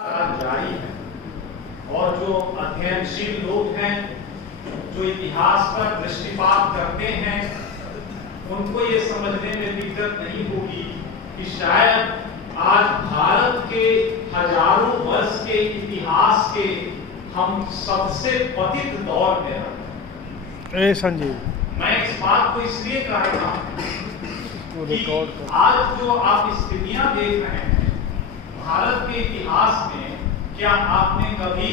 जारी है और जो अध्ययनशील लोग हैं, जो इतिहास पर दृष्टिपात करते हैं, उनको ये समझने में दिक्कत नहीं होगी कि शायद आज भारत के हजारों वर्ष के इतिहास के हम सबसे पतित दौर में हैं। संजीव, मैं इस बात को इसलिए कह रहा हूं कि आज जो आप स्थितियां देख रहे हैं भारत के इतिहास में, क्या आपने कभी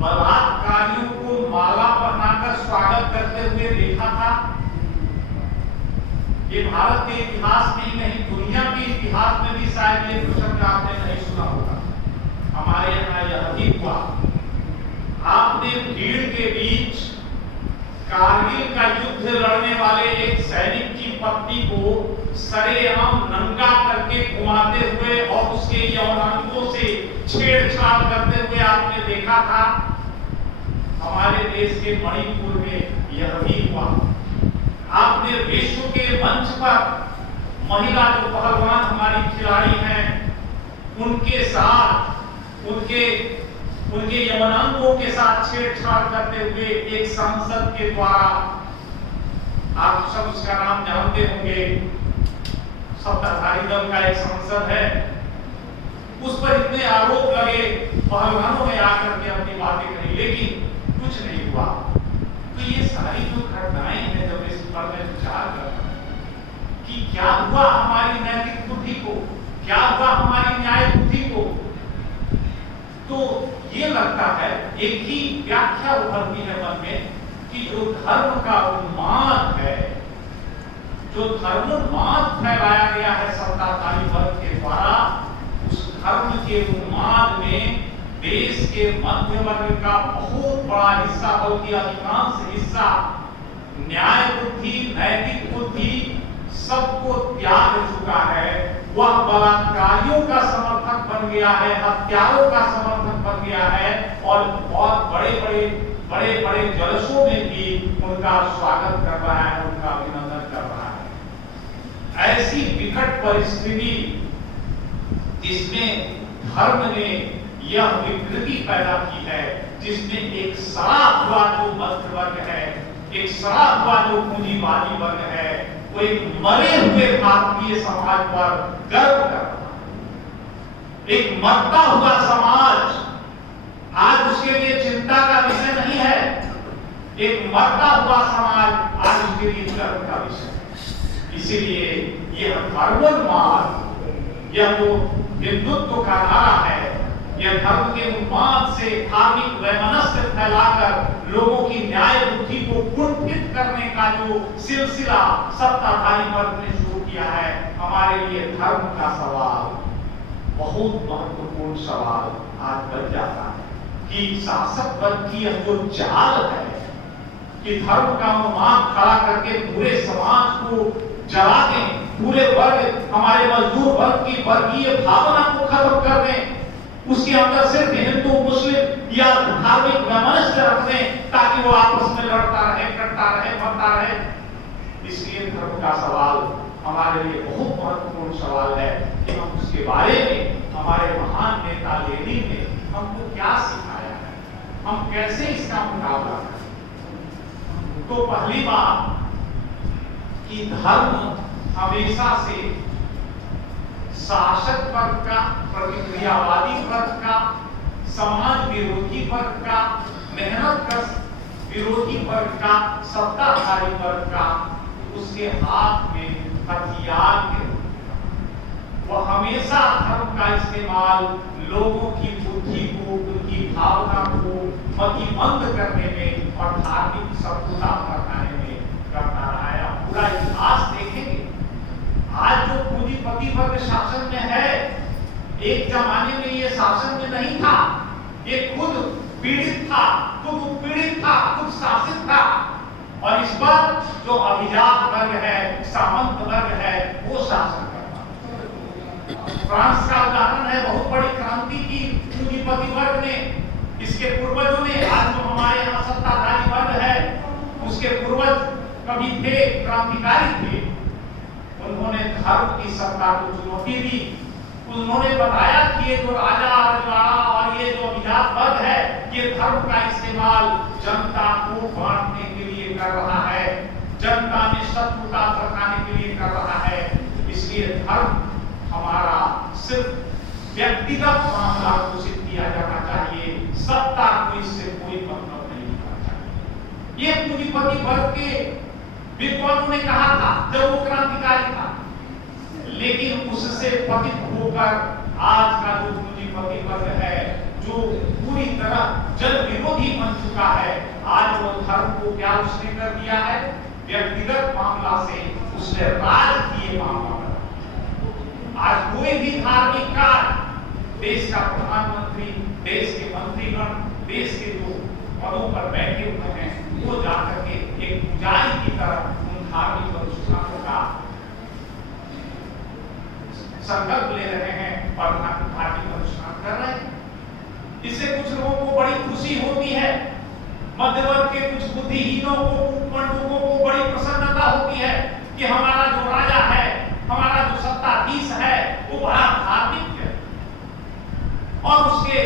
बलात्कारियों को माला पहनाकर स्वागत करते हुए देखा था? ये भारत के इतिहास में ही नहीं, दुनिया के इतिहास में भी शायद ये प्रसंग आपने नहीं सुना होगा। हमारे यहाँ यह भी हुआ। आपने भीड़ के बीच कारगिल का युद्ध लड़ने वाले एक सैनिक की पत्नी को सरेआम नंगा करके घुमाते हुए और उसके यौनांगों से छेड़छाड़ करते हुए आपने देखा था। हमारे देश के मणिपुर में यह भी हुआ। आपने विश्व के मंच पर महिला जो पहलवान हमारी खिलाड़ी हैं, उनके साथ उनके यौनांगों के साथ छेड़छाड़ करते हुए एक सांसद के द्वारा, आप सब उसका नाम जानते होंगे, सत्ताधारी दल का एक सांसद है, उस पर इतने आरोप लगे, पहलवानों ने आकर के अपनी बातें कही, लेकिन कुछ नहीं हुआ। तो ये सारी जो घटनाएं हैं, जब इस पर मैं विचार करता हूं कि क्या हुआ हमारी नैतिक बुद्धि को, क्या हुआ हमारी न्याय बुद्धि को, तो ये लगता है एक ही व्याख्या उभरती है मन में कि जो धर्म का उन्माद है, जो धर्मोन्माद फैलाया गया है सत्ताधारी वर्ग के द्वारा, उस धर्म के उन्माद में देश के मध्य वर्ग का बहुत बड़ा हिस्सा, बल्कि अधिकांश हिस्सा न्याय बुद्धि, नैतिक बुद्धि सबको त्याग चुका है। वह बलात्कारियों का समर्थक बन गया है, हत्यारों का समर्थक बन गया है और बहुत बड़े बड़े जलसों में भी उनका स्वागत कर रहा है, उनका अभिनंदन कर रहा है। ऐसी विकट परिस्थिति जिसमें धर्म ने यह विकृति पैदा की है, जिसमें एक सड़ा हुआ जो मध्य वर्ग है, एक सड़ा हुआ जो पूंजीवादी वर्ग है, वो एक मरे हुए भारतीय समाज पर गर्व कर रहा है। एक मरता हुआ समाज आज उसके लिए चिंता का विषय नहीं है। एक मरता हुआ समाज आज उसके लिए गर्व का विषय है। इसीलिए यह धर्मोन्माद, यह जो हिंदुत्व का नारा है, यह धर्म के उन्माद से धार्मिक वैमनस्य फैलाकर लोगों की न्याय बुद्धि को कुंठित करने का जो सिलसिला सत्ताधारी वर्ग ने शुरू किया है, हमारे लिए धर्म का सवाल बहुत महत्वपूर्ण सवाल आज बन जाता है कि शासक वर्ग की यह जो चाल है कि धर्म का उन्माद खड़ा करके पूरे समाज को जला दें, पूरे वर्ग, हमारे मजदूर वर्ग की वर्गीय भावना को खत्म कर दें, उसके अंदर सिर्फ हिंदू मुस्लिम या धार्मिक वैमनस्य रख दें ताकि वो आपस में लड़ता रहे, कटता रहे, मरता रहे। इसलिए धर्म का सवाल हमारे लिए बहुत महत्वपूर्ण सवाल है कि हम उसके बारे में, हमारे महान नेता लेनिन ने हमको क्या सिखाया है, हम कैसे इसका मुकाबला करें। तो पहली बात कि धर्म हमेशा से शासक वर्ग का, प्रतिक्रियावादी वर्ग का, समाज विरोधी वर्ग का, मेहनत कश विरोधी वर्ग का, सत्ताधारी वर्ग का, उसके हाथ में हथियार के रूप में वह हमेशा धर्म का इस्तेमाल लोगों की बुद्धि को, उनकी भावना को मतिमंद करने में और धार्मिक शत्रुता फैलाने में करता रहा है। आप पूरा इतिहास देखेंगे, आज जो पूंजीपति वर्ग शासन में है, एक जमाने में ये शासन में नहीं था, ये खुद पीड़ित था, खुद उत्पीड़ित था, खुद शासित था। और इस पर जो अभिजात वर्ग है, सामंत वर्ग है, वो शासन करता। फ्रांस का उदाहरण है, बहुत बड़ी क्रांति की पूंजीपति वर्ग ने, इसके पूर्वजों ने। आज जो हमारे यहाँ सत्ताधारी वर्ग है, उसके पूर्वज कभी थे, क्रांतिकारी थे। उन्होंने धर्म की सत्ता को चुनौती दी। उन्होंने बताया कि ये जो राजा रजवाड़ा धर्म का इस्तेमाल जनता को बांटने के लिए कर रहा है, जनता में शत्रुता भड़काने के लिए कर रहा है। इसलिए धर्म हमारा सिर्फ व्यक्तिगत मामला घोषित किया जाना चाहिए, सत्ता को इससे कोई मतलब नहीं होना चाहिए। ये पूंजीपति वर्ग के विद्वानों ने कहा था जब वो क्रांतिकारी था, लेकिन उससे पतित होकर आज का जो पूंजीपति वर्ग है, जो पूरी तरह जन विरोधी बन चुका है, आज वो धर्म को क्या उसने कर दिया है, व्यक्तिगत मामला से उसने राजकीय मामला बना। आज कोई भी धार्मिक कार्य, देश का प्रधानमंत्री, देश के मंत्रीगण, देश के जो पदों पर बैठे हुए हैं, वो जाकर के एक पुजारी की तरह उन धार्मिक अनुष्ठानों का संकल्प ले रहे हैं और धार्मिक अनुष्ठान कर रहे हैं। इससे कुछ लोगों को बड़ी खुशी होती है, मध्य वर्ग के कुछ बुद्धिहीनों को, पंडितों को बड़ी प्रसन्नता होती है कि हमारा जो राजा है, हमारा जो सत्ताधीश है, वो बड़ा धार्मिक है और उसके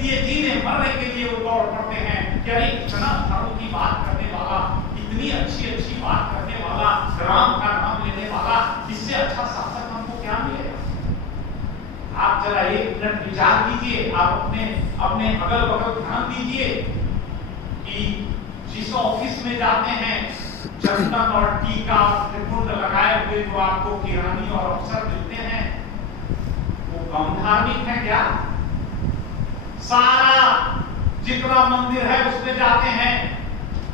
लिए जीने मरने के लिए वो दौड़ पड़ते हैं कि अरे इतना धर्म की बात करने वाला, इतनी अच्छी अच्छी बात करने वाला, राम का नाम लेने वाला, इससे अच्छा शासक हमको क्या मिलेगा। आप जरा एक मिनट विचार कीजिए, आप अपने अगल बगल ध्यान दीजिए कि जिस ऑफिस में जाते हैं, चंदन और टीका त्रिपुंड लगाए हुए जो आपको किरानी और अफसर मिलते हैं, वो कम धार्मिक है क्या? सारा जितना मंदिर है उसमें जाते हैं,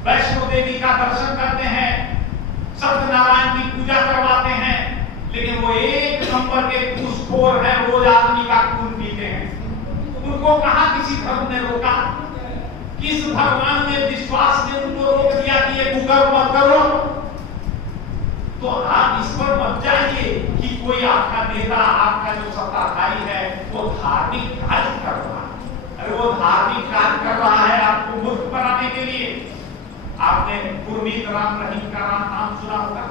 वैष्णो देवी का दर्शन करते हैं, सत्यनारायण की पूजा करवाते हैं, लेकिन वो एक नंबर के घूसखोर है, रोज आदमी का खून पीते हैं। उनको कहां किसी धर्म ने रोका? किस भगवान ने, विश्वास ने उनको रोक दिया कि ये कुकर्म मत करो? तो आप इस पर मत जाइए कि कोई आपका नेता, आपका जो सत्ताधारी है, वो धार्मिक कार्य कर रहा है। अरे वो धार्मिक कार्य कर रहा है आपको मूर्ख बनाने के लिए। आपने गुरमीत राम रहीम का नाम सुना होगा,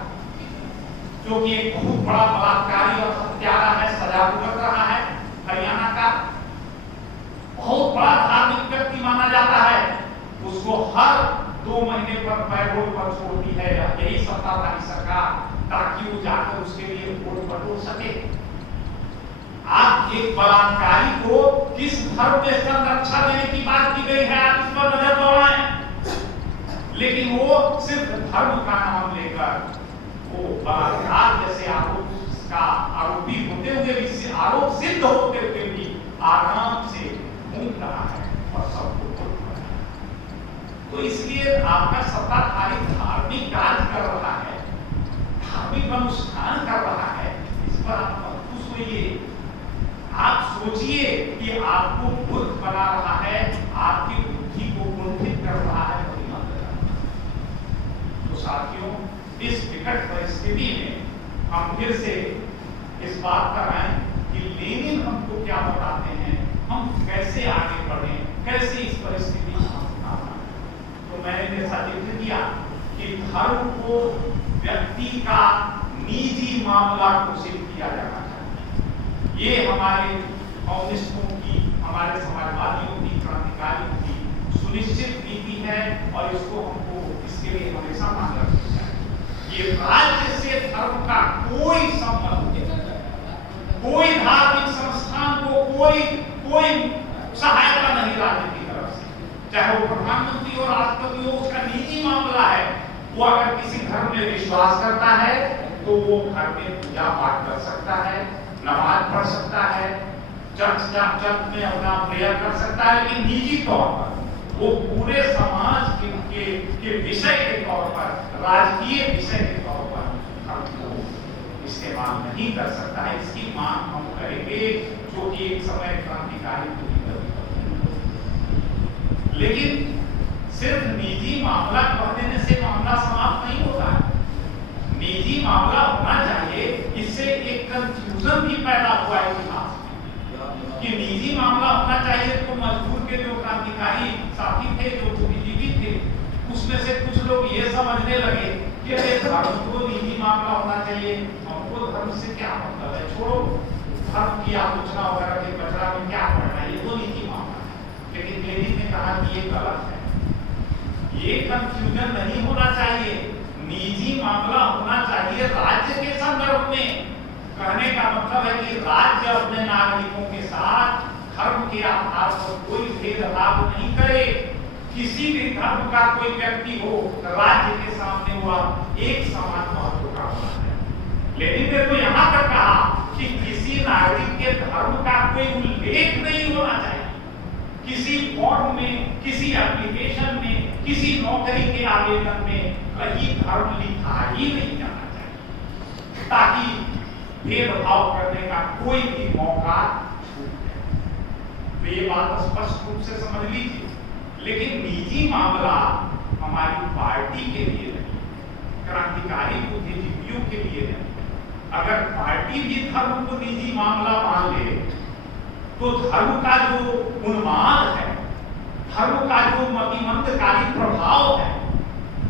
जो कि एक बहुत बड़ा बलात्कारी और हत्यारा है, सजा भुगत रहा है, हरियाणा का बहुत बड़ा धार्मिक व्यक्ति माना जाता है। उसको हर 2 महीने पर पैरोल पर छोड़ती है यही सत्ताधारी सरकार, ताकि वो जाकर उसके लिए वोट बटोर सके। आप एक बलात्कारी को किस धर्म में संरक्षण देने की बात की गई है, आप इस पर नजर दौड़ाएं। लेकिन वो सिर्फ धर्म का नाम लेकर वो बलात्कार जैसे आरोप का आरोपी होते हुए भी, आरोप सिद्ध होते हुए भी आराम से घूम रहा है और सबको वोट कर रहा है। तो इसलिए आपका सत्ताधारी धार्मिक कार्य कर रहा है, धार्मिक अनुष्ठान कर रहा है, इस पर आप मत खुश होइए। आप सोचिए कि आपको मूर्ख बना रहा है, आपकी बुद्धि को कुंठित कर रहा है। तो साथियों, इस विकट परिस्थिति में हम फिर से इस बात पर आए कि लेनिन हमको क्या बताते हैं, हम कैसे आगे बढ़ें, कैसे इस परिस्थिति में हम। तो मैंने जैसा जिक्र किया कि धर्म को व्यक्ति का निजी मामला घोषित किया जाना चाहिए। ये हमारे कम्युनिस्टों की, हमारे समाजवादियों की, क्रांतिकारियों की सुनिश्चित नीति है और इसको हमको इसके लिए हमेशा मान रखना चाहिए। ये राज्य से धर्म का कोई संबंध नहीं, कोई धार्मिक संस्थान को कोई सहायता नहीं राज्य की तरफ से, चाहे वो प्रधानमंत्री और राष्ट्रपति हो, उसका निजी मामला है। वो अगर किसी धर्म में विश्वास करता है तो वो घर में पूजा पाठ कर सकता है, नमाज पढ़ सकता है, चर्च में अपना प्रेयर कर सकता है, लेकिन निजी तौर पर वो पूरे समाज के विषय के तौर पर, राजकीय विषय के तौर पर धर्म को इस्तेमाल नहीं कर सकता है। इसकी मांग हम करेंगे, जो कि एक समय क्रांतिकारी को भी करेगा। लेकिन सिर्फ निजी मामला कह देने से मामला समाप्त नहीं होता है। निजी मामला होना चाहिए, इससे एक कंफ्यूजन भी पैदा हुआ है इतिहास में कि निजी मामला होना चाहिए। तो मजबूर के जो क्रांतिकारी साथी थे, जो बुद्धिजीवी थे, उसमें से कुछ लोग ये समझने लगे कि अरे धर्म को निजी मामला होना चाहिए, हमको धर्म से क्या मतलब है, छोड़ो धर्म की आलोचना वगैरह के बचरा में क्या पढ़ना है, ये तो निजी मामला है। लेकिन लेनिन ने कहा कि ये गलत है। ये कंफ्यूजन नहीं होना चाहिए। निजी मामला होना चाहिए राज्य के संदर्भ में। कहने का मतलब है कि राज्य अपने नागरिकों के साथ धर्म के आधार पर कोई भेदभाव नहीं करे। किसी भी धर्म का कोई व्यक्ति हो, राज्य के सामने वह एक समान महत्व का होना है। लेकिन ने तो यहाँ तक कहा कि किसी नागरिक के धर्म का कोई उल्लेख नहीं होना चाहिए। किसी फॉर्म में, किसी एप्लीकेशन में, किसी नौकरी के आवेदन में कहीं धर्म लिखा ही नहीं जाना चाहिए, ताकि भेदभाव करने का कोई भी मौका छूट जाए। तो ये बात स्पष्ट रूप से समझ लीजिए। लेकिन निजी मामला हमारी पार्टी के लिए नहीं, क्रांतिकारी बुद्धिजीवियों के लिए नहीं। अगर पार्टी भी धर्म को निजी मामला मान ले तो धर्म का जो उन्माद है, धर्म का जो मतिमंदकारी प्रभाव है,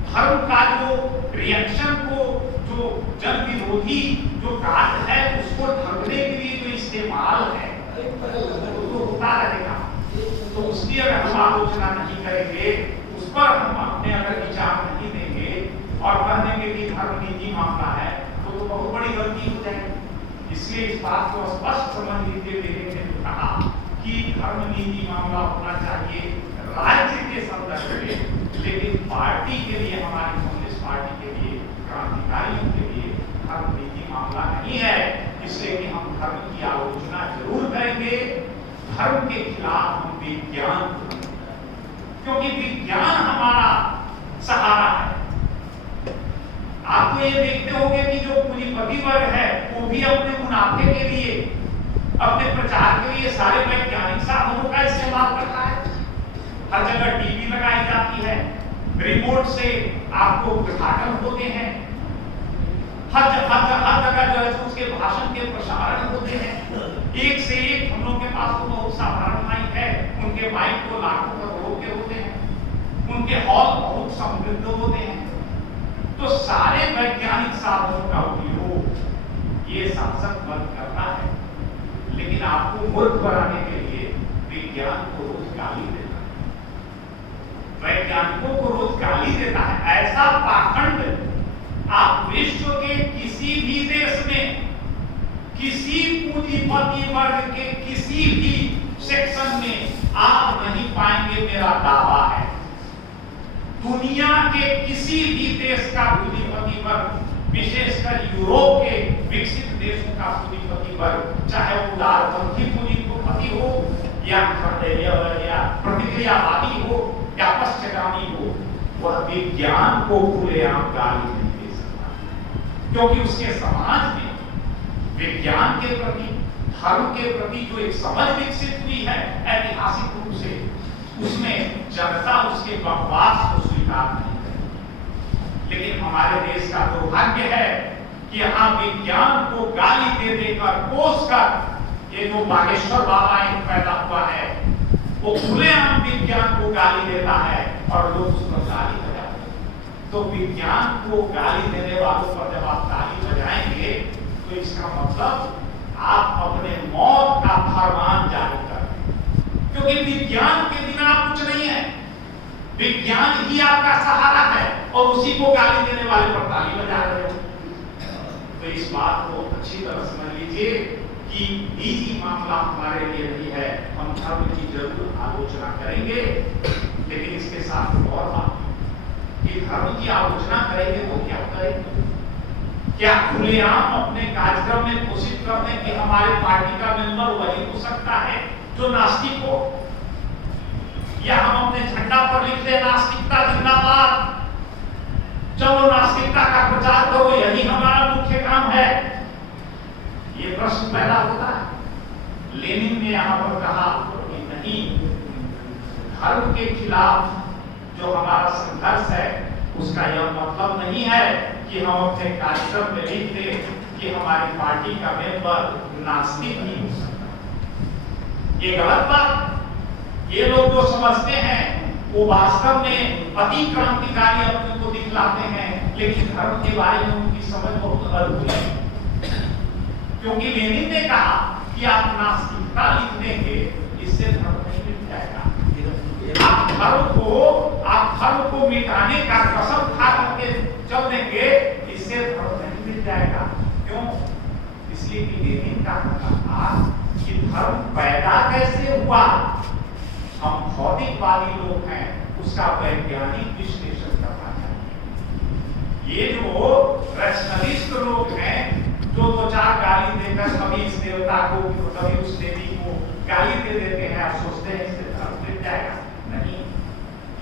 धर्म का जो रिएक्शन को, जो जन विरोधी जो कार्य है, उसको ढकने के लिए जो इस्तेमाल है, तो होता रहेगा। तो उसकी अगर हम आलोचना नहीं करेंगे, उस पर हम अपने अगर विचार नहीं देंगे और कह देंगे कि धर्म निजी मामला है, तो बहुत बड़ी गलती हो जाएगी। इसलिए इस बात को स्पष्ट समझ लीजिए। मेरे ने तो कहा कि धर्म निजी मामला होना चाहिए राज्य के संदर्भ में, लेकिन पार्टी के लिए, हमारी कम्युनिस्ट पार्टी के लिए, क्रांतिकारियों के लिए धर्म निजी मामला नहीं है। इसलिए कि हम धर्म की आलोचना जरूर करेंगे। धर्म के खिलाफ हम विज्ञान, क्योंकि विज्ञान हमारा सहारा है। आप तो ये देखते होंगे कि जो पूंजीपति वर्ग है वो भी अपने मुनाफे के लिए, अपने प्रचार के लिए सारे वैज्ञानिक साधनों का इस्तेमाल करता है। हर जगह टीवी लगाई जाती है, रिमोट से आपको उद्घाटन होते हैं, हर जगह जो है उसके भाषण के प्रसारण होते हैं। एक से एक हम लोग के पास तो बहुत साधारण माइक है, उनके माइक तो लाखों करोड़ों के होते हैं, उनके हॉल बहुत समृद्ध होते हैं। तो सारे वैज्ञानिक साधनों का उपयोग ये शासक वर्ग करता है, लेकिन आपको मूर्ख बनाने के लिए विज्ञान को रोज गाली देता है, वैज्ञानिकों को रोज गाली देता है। ऐसा पाखंड आप विश्व के किसी भी देश में, किसी पूंजीपति वर्ग के किसी भी सेक्शन में आप नहीं पाएंगे, मेरा दावा है। दुनिया के किसी भी देश का पूंजीपति वर्ग, विशेषकर यूरोप के विकसित देशों का पूंजीपति वर्ग, चाहे वो उदारपंथी पूंजीपति हो या प्रतिक्रियावादी हो या पश्चिमगामी हो, वह विज्ञान को खुलेआम गाली नहीं दे सकता, क्योंकि उसके समाज में विज्ञान के प्रति, धर्म के प्रति जो एक समझ विकसित हुई है ऐतिहासिक रूप से, उसमें जनता उसके बकवास को स्वीकार नहीं करती। लेकिन हमारे देश का दुर्भाग्य है कि यहाँ विज्ञान को गाली दे देकर, कोस कर, ये जो बागेश्वर बाबा एक पैदा हुआ है, वो खुलेआम विज्ञान को गाली देता है और लोग उस पर गाली बजाते हैं। तो विज्ञान को गाली देने वालों पर जब आप गाली बजाएंगे तो इसका मतलब आप अपने मौत का फरमान जारी कर रहे हैं, क्योंकि विज्ञान के बिना कुछ नहीं है। विज्ञान ही आपका सहारा है और उसी को गाली देने वाले पर ताली बजा रहे हो। तो इस बात को अच्छी तरह समझ लीजिए कि निजी मामला हमारे लिए नहीं है। हम धर्म की जरूर आलोचना करेंगे, लेकिन इसके साथ और बात कि धर्म की आलोचना करेंगे तो क्या करेंगे? क्या खुलेआम अपने कार्यक्रम में घोषित कर दें कि हमारे पार्टी का मेंबर वही हो सकता है जो नास्तिक हो, या हम अपने झंडा पर लिख दें नास्तिकता जिंदाबाद, चलो नास्तिकता का प्रचार करो, यही हमारा मुख्य काम है? ये प्रश्न पैदा होता है। लेनिन ने यहाँ पर कहा कि नहीं, धर्म के खिलाफ जो हमारा संघर्ष है उसका यह मतलब नहीं है कि हम अपने कार्यक्रम में लिख दें कि हमारी पार्टी का मेंबर नास्तिक ही हो सकता है। ये गलत बात। ये लोग जो समझते हैं वो वास्तव में अति क्रांतिकारी अपने को दिखलाते हैं, लेकिन धर्म के बारे में उनकी समझ बहुत अधूरी है। क्योंकि लेनिन ने कहा कि आप नास्तिकता लिख देंगे, इससे धर्म नहीं मिल जाएगा। आप धर्म धर्म पैदा कैसे हुआ, हम भौतिकवादी लोग हैं, उसका वैज्ञानिक विश्लेषण करना चाहिए। ये जो रैशनलिस्ट लोग हैं, जो दो चार गाली देकर कभी इस देवता को कभी उस देवी को गाली दे देते हैं, आप सोचते हैं इससे धर्म मिट जाएगा। नहीं,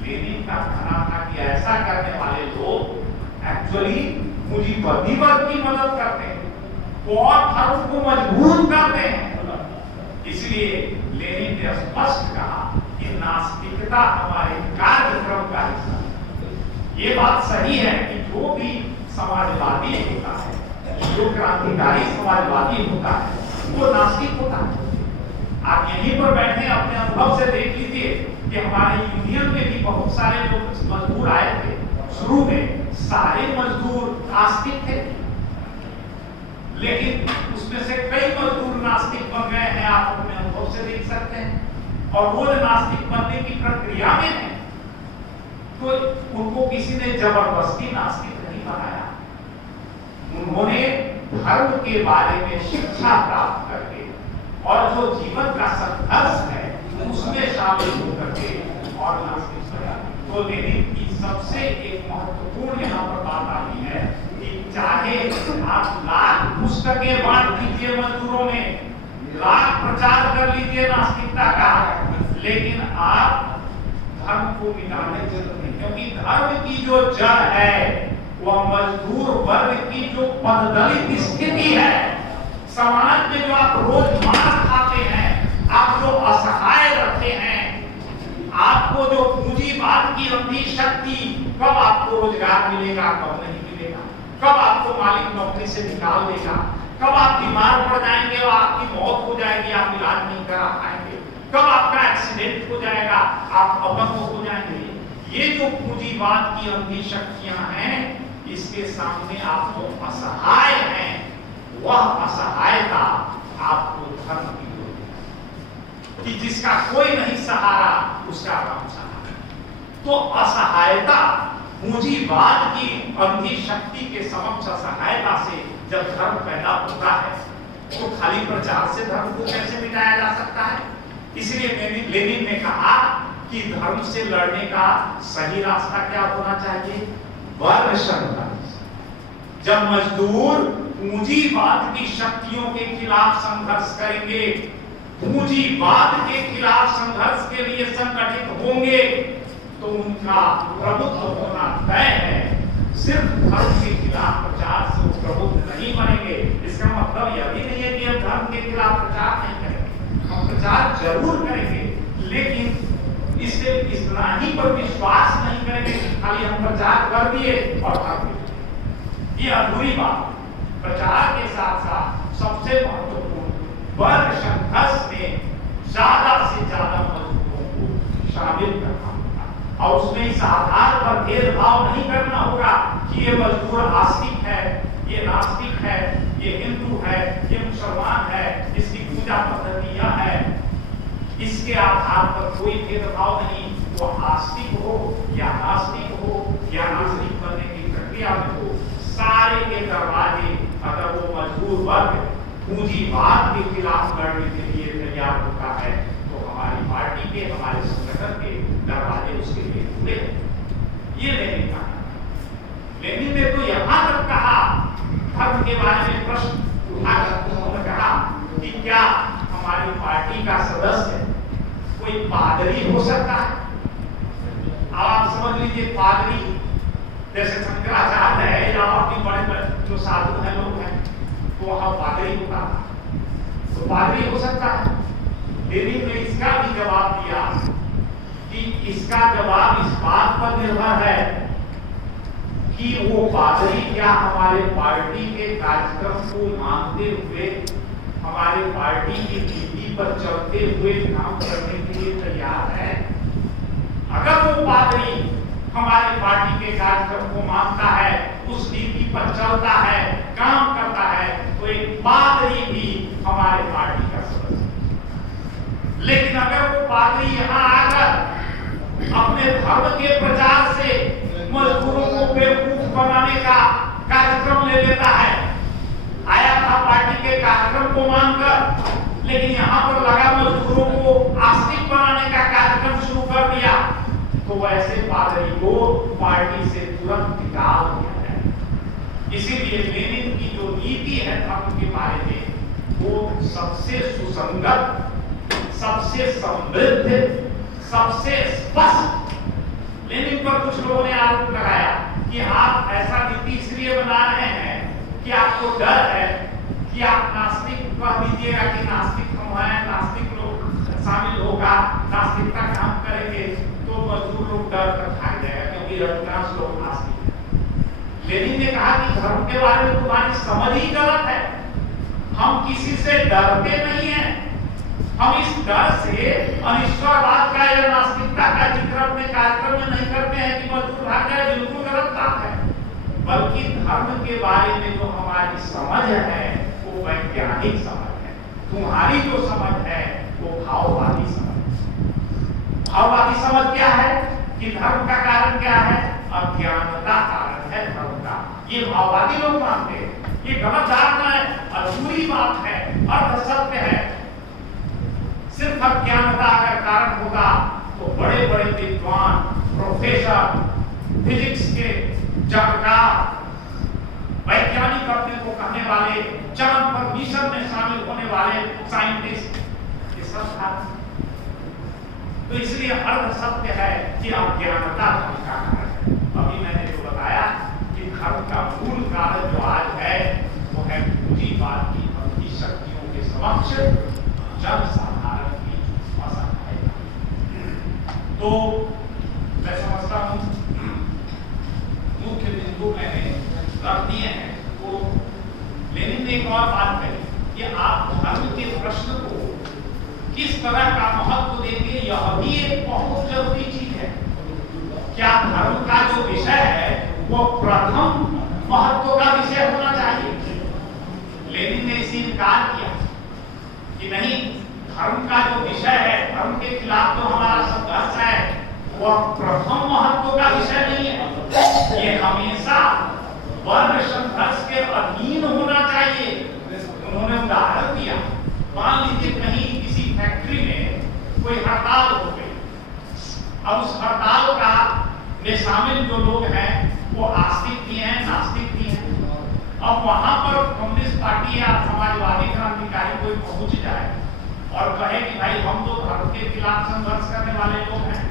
लेनिन का कहना था कि ऐसा करने वाले लोग एक्चुअली पूंजीपतिवाद की मदद करते हैं और धर्म को मजबूत करते हैं। इसलिए लेनिन ने स्पष्ट कहा कि नास्तिकता हमारे कार्यक्रम का हिस्सा है। ये बात सही है कि जो भी समाजवादी होता है, जो क्रांतिकारी समाजवादी होता है, वो नास्तिक होता है। आप यहीं पर बैठे अपने अनुभव से देख लीजिए कि हमारे यूनियन में भी बहुत सारे लोग मजदूर आए थे। शुरू में सारे मजदूर नास्तिक थे, लेकिन उसमें से कई मजदूर नास्तिक बन गए हैं, आप अपने अनुभव से देख सकते हैं। और वो नास्तिक बनने की प्रक्रिया में है, तो उनको किसी ने जबरदस्ती नास्तिक नहीं बनाया। उन्होंने धर्म के बारे में शिक्षा प्राप्त करके और जो जीवन का संघर्ष है उसमें शामिल होकर के और नास्तिक बना। तो लेनिन की सबसे एक महत्वपूर्ण यहाँ पर बात आती है कि चाहे आप लाख पुस्तकें बांट दीजिए मजदूरों में, लाख प्रचार कर लीजिए नास्तिकता का, लेकिन आप धर्म को मिटाने की जरूरत नहीं, क्योंकि धर्म की जो जड़ है वह मजदूर वर्ग की जो पददलित स्थिति है, समाज में जो आप रोज मार खाते हैं, आप जो असहाय रहते हैं, आपको जो पूंजीवाद की अंधी शक्ति, कब आपको रोजगार मिलेगा, कब नहीं मिलेगा, कब आपको मालिक नौकरी से निकाल देगा, कब आप बीमार पड़ जाएंगे और आपकी मौत हो जाएगी, आप इलाज नहीं करा पाएंगे, कब आपका एक्सीडेंट हो जाएगा, आप अपंग हो जाएंगे। ये जो पूंजीवाद की अंधी शक्तियां हैं, इसके सामने आप जो असहाय हैं, वह असहायता आपको धर्म की कि जिसका कोई नहीं सहारा उसका राम सहारा। तो असहायता पूंजीवाद की अंधी शक्ति के समक्ष असहायता से जब धर्म पैदा होता है, तो खाली प्रचार से धर्म को कैसे मिटाया जा सकता है। इसलिए लेनिन ने कहा कि धर्म से लड़ने का सही रास्ता क्या होना चाहिए, वर्ग संघर्ष। जब मजदूर पूंजीवाद की शक्तियों के खिलाफ संघर्ष करेंगे, पूंजीवाद के खिलाफ संघर्ष के लिए संगठित होंगे, तो उनका प्रभुत्व होना तय है। सिर्फ धर्म के खिलाफ प्रचार से वो प्रभुत्व नहीं बनेंगे। इसका मतलब यह भी नहीं है कि हम धर्म के खिलाफ प्रचार नहीं करेंगे, हम प्रचार जरूर करेंगे, लेकिन इससे इतना ही पर विश्वास नहीं करेंगे कि खाली हम प्रचार कर दिए और धर्म, ये अधूरी बात। प्रचार के साथ साथ सबसे महत्वपूर्ण वर्ग संघर्ष में ज्यादा से ज्यादा मजदूरों को शामिल करना होगा, और उसमें इस आधार पर भेदभाव नहीं करना होगा कि ये मजदूर आस्तिक है, ये नास्तिक है, ये हिंदू है, ये मुसलमान है, इसकी पूजा पद्धति यह है। इसके आधार पर कोई भेदभाव नहीं, वो आस्तिक हो या नास्तिक हो या नास्तिक बनने की प्रक्रिया में हो, सारे के दरवाजे, अगर वो मजदूर वर्ग पूंजीवाद के खिलाफ लड़ने के लिए तैयार होता है, तो हमारी पार्टी के, हमारे संगठन के दरवाजे उसके लिए खुले हैं। ये लेनिन का लेनिन ने तो यहाँ तक कहा, धर्म के बारे में प्रश्न उठाकर उन्होंने कहा कि क्या हमारी पार्टी का सदस्य कोई पादरी हो सकता है। अब आप समझ लीजिए, पादरी जैसे शंकराचार्य है या अपनी बड़े बड़े जो साधु हैं लोग हैं, तो वहां पादरी होता, तो पादरी हो सकता है। लेनिन ने इसका भी जवाब दिया कि इसका जवाब इस बात पर निर्भर है कि वो पादरी क्या हमारे पार्टी के कार्यक्रम को मानते हुए, हमारे पार्टी की नीति पर चलते हुए काम करने के लिए तैयार है। अगर वो पादरी हमारे पार्टी के कार्यक्रम को मानता है, उस नीति पर चलता है, काम करता है, तो एक पादरी भी हमारे पार्टी का सदस्य। लेकिन अगर वो पादरी यहाँ आकर अपने धर्म के प्रचार से मजदूरों को बेवकूफ बनाने का कार्यक्रम ले लेता है, आया था पार्टी के कार्यक्रम को मानकर, लेकिन यहाँ पर लगा मजदूरों को आस्तिक बनाने का कार्यक्रम शुरू कर दिया, तो वैसे पादरी को पार्टी से तुरंत निकाल दिया है। इसीलिए लेनिन की जो नीति है धर्म के बारे में, वो सबसे सुसंगत, सबसे समृद्ध, सबसे स्पष्ट। लेनिन पर कुछ लोगों ने आरोप लगाया कि आप ऐसा नीति इसलिए बना रहे हैं कि आपको डर है कि आप नास्तिक कह दीजिएगा कि नास्तिक हम हैं, नास्तिक लोग शामिल होगा, नास्तिकता का हम करेंगे तो मजदूर लोग डर कर भाग जाएगा, क्योंकि अधिकांश लोग नास्तिक हैं। लेनिन ने कहा कि धर्म के बारे में तुम्हारी समझ ही गलत है। हम किसी से डरते नहीं हैं। हम इस डर से अनिश्वरवाद का या नास्तिकता का जिक्र अपने कार्यक्रम में नहीं करते हैं कि मजदूर भाग जाए, बिल्कुल गलत बात है। बल्कि धर्म के बारे में जो हमारी समझ है वो वैज्ञानिक समझ है। तुम्हारी जो समझ है वो भाववादी समझ है। भाववादी समझ क्या है कि धर्म का कारण क्या है? अज्ञानता कारण है धर्म का। ये भाववादी लोग मानते हैं। ये गलत धारणा है, अधूरी बात है, अर्ध सत्य है। सिर्फ अज्ञानता अगर कारण होगा तो बड़े बड़े विद्वान, प्रोफेसर, फिजिक्स के जानकार, वैज्ञानिक अपने को कहने वाले, चांद पर मिशन में शामिल होने वाले साइंटिस्ट, ये सब था। तो इसलिए अर्ध सत्य है कि अज्ञानता धर्म का कारण है। अभी मैंने जो बताया कि धर्म का मूल कारण जो आज है वो है पूंजीवाद की बढ़ती शक्तियों के समक्ष जनसाधारण की असहायता। तो मैं समझता हूं मुख्य बिंदु मैंने रख दिए हैं। तो लेनिन ने एक और बात कही कि आप धर्म के प्रश्न को किस तरह का महत्व देंगे, यह भी एक बहुत जरूरी चीज है। क्या धर्म का जो विषय है वो प्रथम महत्व का विषय होना चाहिए? लेनिन ने इसे इनकार किया कि नहीं, धर्म का जो विषय है, धर्म के खिलाफ जो हमारा संघर्ष है वह प्रथम महत्व का विषय नहीं है। ये हमेशा वर्ण संघर्ष के अधीन होना चाहिए। उन्होंने उदाहरण दिया, मान लीजिए कहीं किसी फैक्ट्री में कोई हड़ताल हो गई। अब उस हड़ताल का में शामिल जो लोग हैं वो आस्तिक भी हैं, नास्तिक भी हैं। अब वहां पर कम्युनिस्ट पार्टी या समाजवादी क्रांतिकारी कोई पहुंच जाए और कहे कि भाई हम तो धर्म के खिलाफ संघर्ष करने वाले लोग हैं,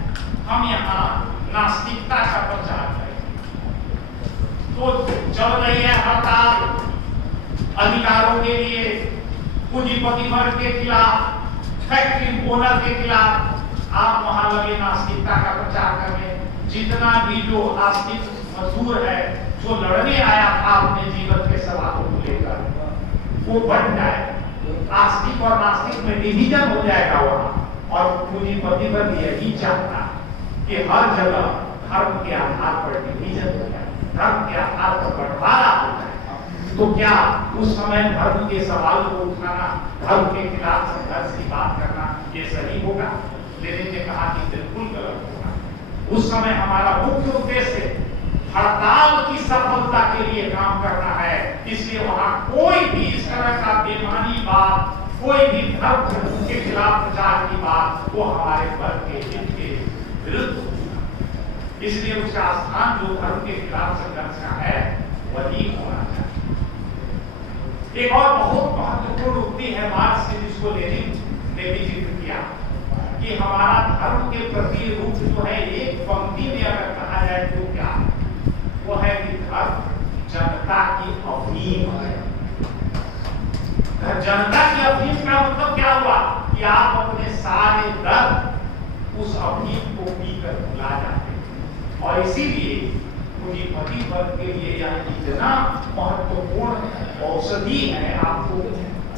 हम यहाँ नास्तिकता का प्रचार करें। तो चल रही है हड़ताल अधिकारों के लिए, पूंजीपति वर्ग के खिलाफ, फैक्ट्री ओनर के खिलाफ। आप वहां लगे नास्तिकता का प्रचार करने। जितना भी जो आस्तिक मजदूर है, जो लड़ने आया था अपने जीवन के सवालों को लेकर, वो बढ़ जाए। आस्तिक और नास्तिक में डिवीजन हो जाएगा वहां। और पूंजीपति वर्ग यही चाहता कि हर जगह धर्म के आधार पर डिवीजन हो जाए, धर्म के आधार पर बंटवारा हो जाए। तो क्या उस समय धर्म के सवाल को उठाना, धर्म के खिलाफ संघर्ष की बात करना, ये सही होगा? लेनिन ने कहा कि बिल्कुल गलत होगा। उस समय हमारा मुख्य उद्देश्य हड़ताल की सफलता के लिए काम करना है। इसलिए वहां कोई भी इस तरह का बेईमानी बात, कोई भी धर्म के खिलाफ प्रचार की बात, वो हमारे वर्ग के हित के विरुद्ध। इसलिए उसका स्थान जो धर्म के खिलाफ संघर्ष का है वही होना चाहिए। एक और बहुत महत्वपूर्ण उक्ति है मार्क्स की, जिसको लेनिन ने भी जिक्र किया कि हमारा धर्म के प्रति रूप जो है, एक पंक्ति में अगर कहा जाए तो क्या है? वो है कि धर्म जनता की अफीम है। जनता की अफीम का मतलब क्या हुआ कि आप अपने सारे दर्द उस अफीम को पीकर भुला जाते हैं। और इसीलिए पूंजीपति वर्ग के लिए यह इतना महत्वपूर्ण औषधि है आपको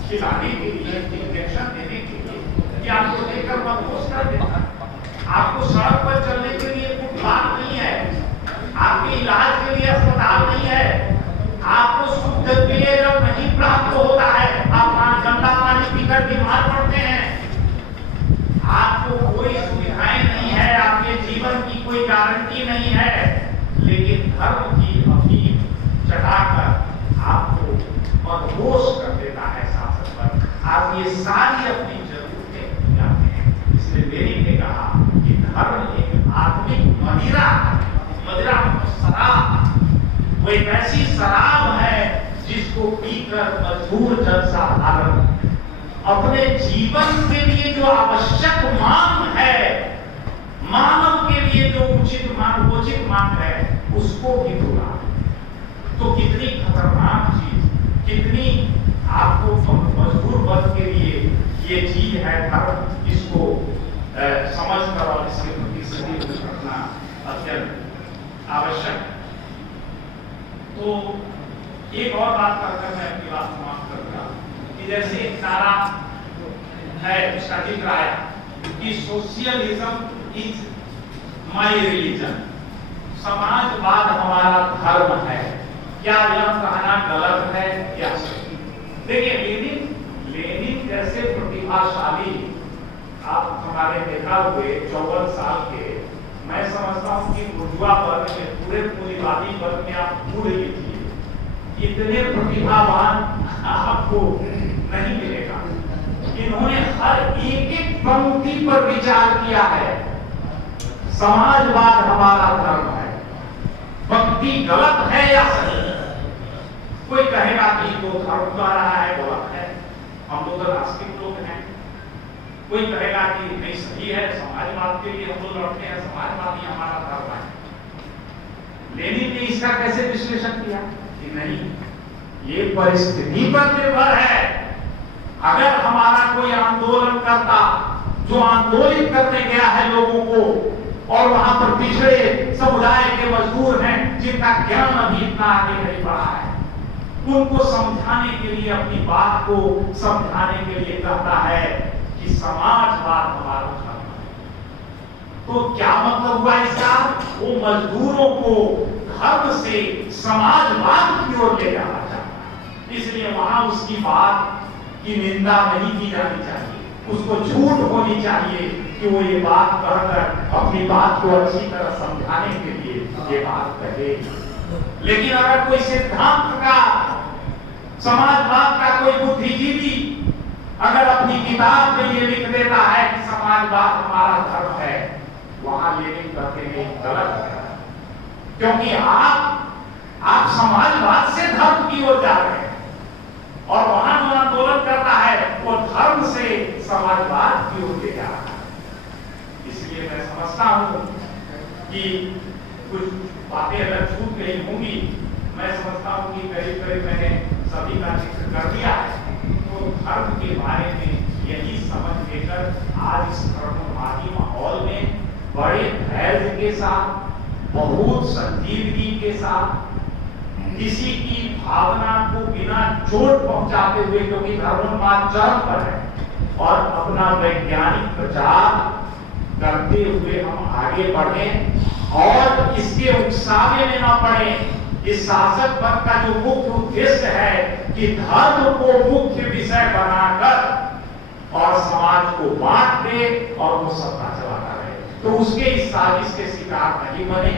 खिलाने के लिए, इंजेक्शन देने के लिए, कि आपको लेकर महसूस कर देता। आपको सड़क पर चलने के लिए फुटपाथ नहीं है, आपके इलाज के लिए अस्पताल नहीं है, आपको शुद्ध पेयजल नहीं प्राप्त होता है, आप गंदा पानी पीकर बीमार पड़ते हैं, आपको कोई सुविधाएं नहीं है, आपके जीवन की कोई गारंटी नहीं है, लेकिन धर्म की अफीम चढ़ाकर आपको मदहोश कर देता है शासन पर। आप ये सारी वो एक ऐसी शराब है जिसको पीकर मजबूर जनसाधारण अपने जीवन के लिए जो आवश्यक मांग है, मानव के लिए जो उचित मांग है, उसको भी भुला। तो कितनी खतरनाक चीज, कितनी आपको मजबूर बन के लिए ये चीज है धर्म, इसको समझकर और इसके प्रति सही करना अत्यंत आवश्यक। तो एक और बात करकर मैं अपनी बात समाप्त करूंगा कि जैसे एक नारा है, उसका जिक्र आया कि सोशलिज्म इज माय रिलीजन, समाजवाद हमारा धर्म है। क्या यह कहना गलत है या सही? देखिए लेनिन जैसे प्रतिभाशाली आप हमारे देखा हुए 54 साल के, मैं समझता हूं कि बुर्जुआ वर्ग में, पूरे पूंजीवादी वर्ग में आप ढूंढ लीजिए, इतने प्रतिभावान आपको नहीं मिलेगा। इन्होंने हर एक पंक्ति पर विचार किया है। समाजवाद हमारा धर्म है, भक्ति गलत है या सही? कोई कहेगा कि वो धर्म का रहा है, गलत है, हम लोग राष्ट्रिक लोग हैं। कोई कहेगा कि नहीं सही है, समाजवाद के लिए हम लोग लड़ते हैं, समाजवाद ही हमारा धर्म है। लेनिन ने इसका कैसे विश्लेषण किया कि नहीं, ये परिस्थिति पर निर्भर है। अगर हमारा कोई आंदोलन करता, जो आंदोलित करने गया है लोगों को, और वहां पर पिछड़े समुदाय के मजदूर हैं जिनका ज्ञान अभी इतना आगे नहीं बढ़ा है, उनको समझाने के लिए, अपनी बात को समझाने के लिए कहता है कि समाजवाद हमारा धर्म है। तो क्या मतलब हुआ इसका? वो मजदूरों को धर्म से समाजवाद की ओर ले जाना चाहता है। इसलिए वहां उसकी बात की निंदा नहीं की जानी चाहिए, उसको झूठ होनी चाहिए कि वो ये बात कहकर अपनी बात को अच्छी तरह समझाने के लिए ये बात कहे। लेकिन अगर कोई सिद्धांत का, समाजवाद का कोई बुद्धिजीवी अगर अपनी किताब में ये लिख देता है कि समाजवाद हमारा धर्म है, वहां लेनिन कहते हैं गलत है, क्योंकि आप समाजवाद से धर्म की ओर जा रहे हैं, और वहां जो आंदोलन करता है वो धर्म से समाजवाद की ओर ले जा रहा है। इसलिए मैं समझता हूं कि कुछ बातें अगर छूट गई होंगी, मैं समझता हूं कि करीब करीब मैंने सभी का जिक्र कर दिया है। तो धर्म के बारे में यही समझ लेकर आज इस धर्मवादी माहौल में बड़े धैर्य के साथ, बहुत संजीदगी के साथ, किसी की भावना को बिना चोट पहुंचाते हुए, क्योंकि धर्मवाद चरम पर है, और अपना वैज्ञानिक प्रचार करते हुए हम आगे बढ़े और इसके उकसावे में न पड़े। इस शासक वर्ग का जो मुख्य उद्देश्य है कि धर्म को मुख्य विषय बनाकर और समाज को बांट दे और वो सत्ता चलाता रहे, तो उसके इस साजिश के शिकार नहीं बने।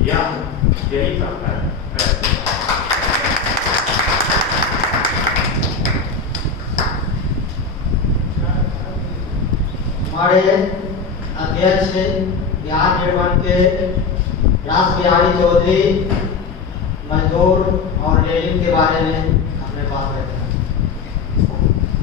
यही चलता है। हमारे अध्यक्ष बिहार निर्माण के रास बिहारी चौधरी मजदूर और लेनिन के बारे में